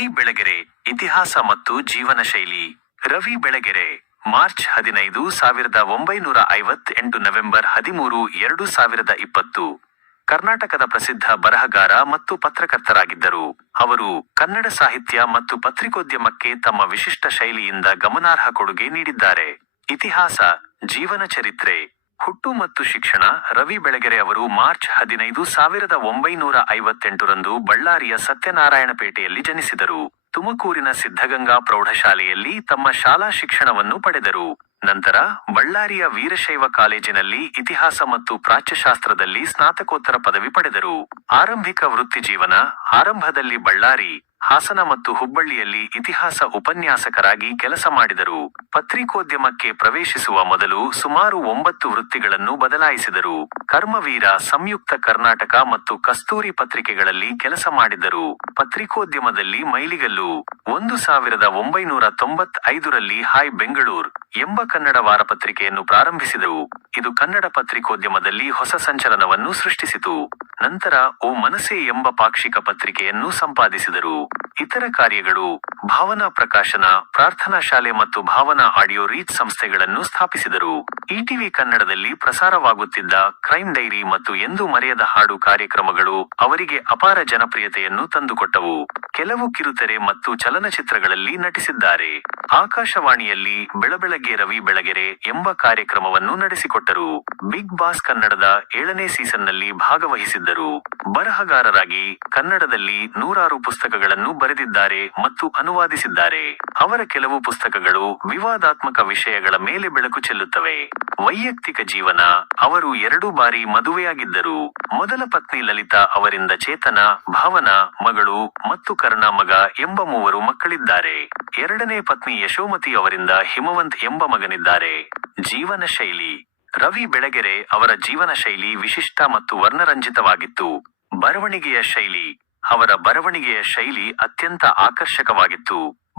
ರವಿ ಬೆಳಗೆರೆ ಇತಿಹಾಸ ಮತ್ತು ಜೀವನ ಶೈಲಿ. Ravi Belagere March 15, 1958 November 13, 2020. ಕರ್ನಾಟಕದ ಪ್ರಸಿದ್ಧ ಬರಹಗಾರ ಮತ್ತು ಪತ್ರಕರ್ತರಾಗಿದ್ದರು. ಅವರು ಕನ್ನಡ ಸಾಹಿತ್ಯ ಮತ್ತು ಪತ್ರಿಕೋದ್ಯಮಕ್ಕೆ ತಮ್ಮ ವಿಶಿಷ್ಟ ಶೈಲಿಯಿಂದ ಗಮನಾರ್ಹ ಕೊಡುಗೆ ನೀಡಿದ್ದಾರೆ. ಇತಿಹಾಸ, ಜೀವನ ಚರಿತ್ರೆ. ಹುಟ್ಟು ಮತ್ತು ಶಿಕ್ಷಣ. ರವಿ ಬೆಳಗೆರೆ ಅವರು ಮಾರ್ಚ್ 15, 1958 ಬಳ್ಳಾರಿಯ ಸತ್ಯನಾರಾಯಣಪೇಟೆಯಲ್ಲಿ ಜನಿಸಿದರು. ತುಮಕೂರಿನ ಸಿದ್ಧಗಂಗಾ ಪ್ರೌಢಶಾಲೆಯಲ್ಲಿ ತಮ್ಮ ಶಾಲಾ ಶಿಕ್ಷಣವನ್ನು ಪಡೆದರು. ನಂತರ ಬಳ್ಳಾರಿಯ ವೀರಶೈವ ಕಾಲೇಜಿನಲ್ಲಿ ಇತಿಹಾಸ ಮತ್ತು ಪ್ರಾಚ್ಯಶಾಸ್ತ್ರದಲ್ಲಿ ಸ್ನಾತಕೋತ್ತರ ಪದವಿ ಪಡೆದರು. ಆರಂಭಿಕ ವೃತ್ತಿಜೀವನ. ಆರಂಭದಲ್ಲಿ ಬಳ್ಳಾರಿ, ಹಾಸನ ಮತ್ತು ಹುಬ್ಬಳ್ಳಿಯಲ್ಲಿ ಇತಿಹಾಸ ಉಪನ್ಯಾಸಕರಾಗಿ ಕೆಲಸ ಮಾಡಿದರು. ಪತ್ರಿಕೋದ್ಯಮಕ್ಕೆ ಪ್ರವೇಶಿಸುವ ಮೊದಲು ಸುಮಾರು 9 ವೃತ್ತಿಗಳನ್ನು ಬದಲಾಯಿಸಿದರು. ಕರ್ಮವೀರ, ಸಂಯುಕ್ತ ಕರ್ನಾಟಕ ಮತ್ತು ಕಸ್ತೂರಿ ಪತ್ರಿಕೆಗಳಲ್ಲಿ ಕೆಲಸ ಮಾಡಿದ್ದರು. ಪತ್ರಿಕೋದ್ಯಮದಲ್ಲಿ ಮೈಲಿಗಲ್ಲು. 1995ರಲ್ಲಿ ಹಾಯ್ ಬೆಂಗಳೂರ್ ಎಂಬ ಕನ್ನಡ ವಾರಪತ್ರಿಕೆಯನ್ನು ಪ್ರಾರಂಭಿಸಿದರು. ಇದು ಕನ್ನಡ ಪತ್ರಿಕೋದ್ಯಮದಲ್ಲಿ ಹೊಸ ಸಂಚಲನವನ್ನು ಸೃಷ್ಟಿಸಿತು. ನಂತರ ಓ ಮನಸೆ ಎಂಬ ಪಾಕ್ಷಿಕ ಪತ್ರಿಕೆಯನ್ನು ಸಂಪಾದಿಸಿದರು. ಇತರ ಕಾರ್ಯಗಳು: ಭಾವನಾ ಪ್ರಕಾಶನ, ಪ್ರಾರ್ಥನಾ ಶಾಲೆ ಮತ್ತು ಭಾವನಾ ಆಡಿಯೋ ರೀಚ್ ಸಂಸ್ಥೆಗಳನ್ನು ಸ್ಥಾಪಿಸಿದರು. ಇಟಿವಿ ಕನ್ನಡದಲ್ಲಿ ಪ್ರಸಾರವಾಗುತ್ತಿದ್ದ ಕ್ರೈಮ್ ಡೈರಿ ಮತ್ತು ಎಂದು ಮರೆಯದ ಹಾಡು ಕಾರ್ಯಕ್ರಮಗಳು ಅವರಿಗೆ ಅಪಾರ ಜನಪ್ರಿಯತೆಯನ್ನು ತಂದುಕೊಟ್ಟವು. ಕೆಲವು ಕಿರುತೆರೆ ಮತ್ತು ಚಲನಚಿತ್ರಗಳಲ್ಲಿ ನಟಿಸಿದ್ದಾರೆ. ಆಕಾಶವಾಣಿಯಲ್ಲಿ ಬೆಳಬೆಳಗ್ಗೆ ರವಿ ಬೆಳಗೆರೆ ಎಂಬ ಕಾರ್ಯಕ್ರಮವನ್ನು ನಡೆಸಿಕೊಟ್ಟರು. ಬಿಗ್ ಬಾಸ್ ಕನ್ನಡದ 7ನೇ ಸೀಸನ್ನಲ್ಲಿ ಭಾಗವಹಿಸಿದ್ದರು. ಬರಹಗಾರರಾಗಿ ಕನ್ನಡದಲ್ಲಿ 100 ಪುಸ್ತಕಗಳನ್ನು ಬರೆದಿದ್ದಾರೆ ಮತ್ತು ಅನುವಾದಿಸಿದ್ದಾರೆ. ಅವರ ಕೆಲವು ಪುಸ್ತಕಗಳು ವಿವಾದಾತ್ಮಕ ವಿಷಯಗಳ ಮೇಲೆ ಬೆಳಕು ಚೆಲ್ಲುತ್ತವೆ. ವೈಯಕ್ತಿಕ ಜೀವನ. ಅವರು 2 ಬಾರಿ ಮದುವೆಯಾಗಿದ್ದರು. ಮೊದಲ ಪತ್ನಿ ಲಲಿತಾ ಅವರಿಂದ ಚೇತನ, ಭಾವನಾ ಮಗಳು ಮತ್ತು ಕರ್ಣ ಮಗ ಎಂಬ 3 ಮಕ್ಕಳಿದ್ದಾರೆ. ಎರಡನೇ ಪತ್ನಿ ಯಶೋಮತಿ ಅವರಿಂದ ಹಿಮವಂತ್ ಎಂಬ ಮಗನಿದ್ದಾರೆ. ಜೀವನ ಶೈಲಿ. ರವಿ ಬೆಳಗೆರೆ ಅವರ ಜೀವನ ಶೈಲಿ ವಿಶಿಷ್ಟ ಮತ್ತು ವರ್ಣರಂಜಿತವಾಗಿತ್ತು. ಬರವಣಿಗೆಯ ಶೈಲಿ. ಅವರ ಬರವಣಿಗೆಯ ಶೈಲಿ ಅತ್ಯಂತ ಆಕರ್ಷಕವಾಗಿತ್ತು.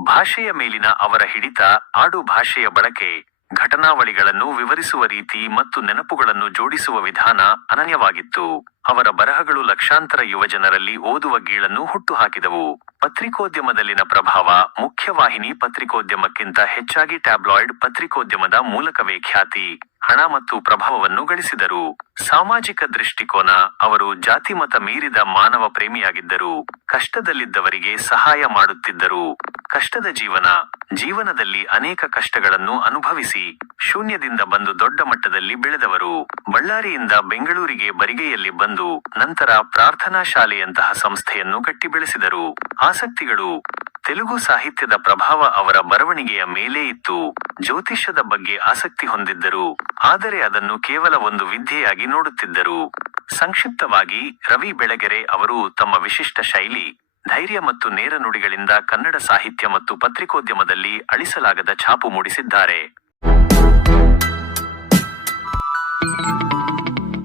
ಭಾಷೆಯ ಮೇಲಿನ ಅವರ ಹಿಡಿತ, ಆಡು ಭಾಷೆಯ ಬಳಕೆ, ಘಟನಾವಳಿಗಳನ್ನು ವಿವರಿಸುವ ರೀತಿ ಮತ್ತು ನೆನಪುಗಳನ್ನು ಜೋಡಿಸುವ ವಿಧಾನ ಅನನ್ಯವಾಗಿತ್ತು. ಅವರ ಬರಹಗಳು ಲಕ್ಷಾಂತರ ಯುವಜನರಲ್ಲಿ ಓದುವ ಗೀಳನ್ನು ಹುಟ್ಟುಹಾಕಿದವು. ಪತ್ರಿಕೋದ್ಯಮದಲ್ಲಿನ ಪ್ರಭಾವ. ಮುಖ್ಯವಾಹಿನಿ ಪತ್ರಿಕೋದ್ಯಮಕ್ಕಿಂತ ಹೆಚ್ಚಾಗಿ ಟ್ಯಾಬ್ಲಾಯ್ಡ್ ಪತ್ರಿಕೋದ್ಯಮದ ಮೂಲಕವೇ ಖ್ಯಾತಿ, ಹಣ ಮತ್ತು ಪ್ರಭಾವವನ್ನು ಗಳಿಸಿದರು. ಸಾಮಾಜಿಕ ದೃಷ್ಟಿಕೋನ. ಅವರು ಜಾತಿಮತ ಮೀರಿದ ಮಾನವ ಪ್ರೇಮಿಯಾಗಿದ್ದರು. ಕಷ್ಟದಲ್ಲಿದ್ದವರಿಗೆ ಸಹಾಯ ಮಾಡುತ್ತಿದ್ದರು. ಕಷ್ಟದ ಜೀವನ. ಜೀವನದಲ್ಲಿ ಅನೇಕ ಕಷ್ಟಗಳನ್ನು ಅನುಭವಿಸಿ ಶೂನ್ಯದಿಂದ ಬಂದು ದೊಡ್ಡ ಮಟ್ಟದಲ್ಲಿ ಬೆಳೆದವರು. ಬಳ್ಳಾರಿಯಿಂದ ಬೆಂಗಳೂರಿಗೆ ಬರಿಗೈಯಲ್ಲಿ ಬಂದು ನಂತರ ಪ್ರಾರ್ಥನಾ ಶಾಲೆಯಂತಹ ಸಂಸ್ಥೆಯನ್ನು ಕಟ್ಟಿ ಬೆಳೆಸಿದರು. ಆಸಕ್ತಿಗಳು. ತೆಲುಗು ಸಾಹಿತ್ಯದ ಪ್ರಭಾವ ಅವರ ಬರವಣಿಗೆಯ ಮೇಲೆ ಇತ್ತು. ಜ್ಯೋತಿಷ್ಯದ ಬಗ್ಗೆ ಆಸಕ್ತಿ ಹೊಂದಿದ್ದರು, ಆದರೆ ಅದನ್ನು ಕೇವಲ ಒಂದು ವಿದ್ಯೆಯಾಗಿ ನೋಡುತ್ತಿದ್ದರು. ಸಂಕ್ಷಿಪ್ತವಾಗಿ, ರವಿ ಬೆಳಗೆರೆ ಅವರು ತಮ್ಮ ವಿಶಿಷ್ಟ ಶೈಲಿ, ಧೈರ್ಯ ಮತ್ತು ನೇರ ನುಡಿಗಳಿಂದ ಕನ್ನಡ ಸಾಹಿತ್ಯ ಮತ್ತು ಪತ್ರಿಕೋದ್ಯಮದಲ್ಲಿ ಅಳಿಸಲಾಗದ ಛಾಪು ಮೂಡಿಸಿದ್ದಾರೆ.